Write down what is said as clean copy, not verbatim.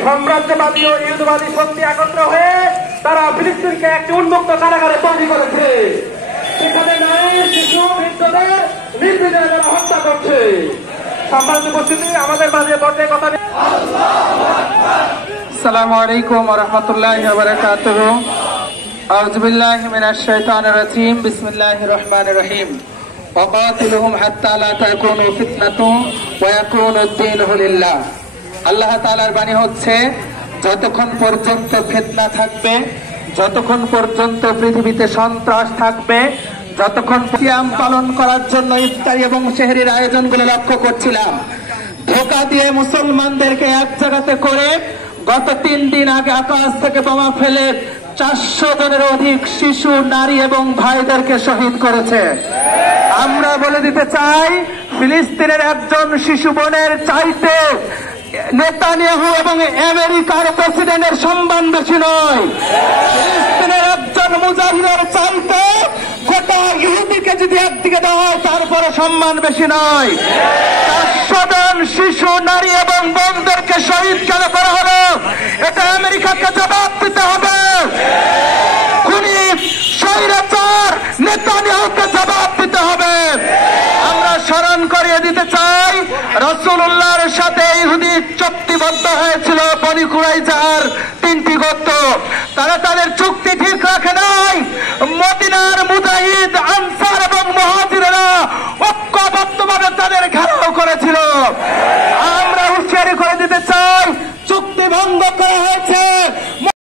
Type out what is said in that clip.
সাম্রাজ্যবাদী ও ইহুদিবাদী শক্তি একত্র হয়ে তারা ফিলিস্তিনকে একটি উন্মুক্ত কারাগারে তৈরি করেছে। সেখানে নারী, শিশু, বৃদ্ধদের নির্বিচারে তারা হত্যা করছে। সম্মানিত উপস্থিতি, আমাদের মাঝে পর্যায়ে কথা। আসসালামু আলাইকুম ওয়া রাহমাতুল্লাহি ওয়া বারাকাতুহু। আউযু বিল্লাহি মিনাশ শাইতানির রাজীম। বিসমিল্লাহির রহমানির রহিম। ওয়াকাতিলুহুম হাত্তা লা তাকুনু ফিতনাতুন ওয়া ইয়াকুনুদ দীনু লিল্লাহ। আল্লাহ তাআলার বাণী হচ্ছে, যতক্ষণ পর্যন্ত ফিতনা থাকবে, যতক্ষণ পর্যন্ত পৃথিবীতে সন্ত্রাস থাকবে, যতক্ষণ সিয়াম পালন করার জন্য ইফতারি এবং সেহরির আয়োজনগুলো লক্ষ্য করছিলাম, ধোঁকা দিয়ে মুসলমানদেরকে এক জায়গাতে করে গত 3 দিন আগে আকাশ থেকে বোমা ফেলে 400 জনের অধিক শিশু, নারী এবং ভাইদেরকে শহীদ করেছে। আমরা বলে দিতে চাই, ফিলিস্তিনের একজন শিশু বোনের চাইতে নেতানিয়াহু এবং আমেরিকার প্রেসিডেন্টের সম্মান বেশি নয়। ফিলিস্তিনের একজন মুজাহিদের চাইতে গোটা ইহুদিকে যদি একদিকে দেওয়া হয় তারপরে সম্মান বেশি নয়। 400 জন শিশু, নারী এবং বোনদেরকে শহীদ কেন করা হলো, এটা আমেরিকাকে জবাব দিতে হবে। খুনি স্বৈরাচার নেতানিয়াহুকে জবাব দিতে হবে। আমরা স্মরণ করিয়ে দিতে চাই, রাসূলুল্লাহর সাথে ইহুদি চুক্তিবদ্ধ হয়েছিল বনি কুরাইজার 3টি গোত্র। তারা তাদের চুক্তি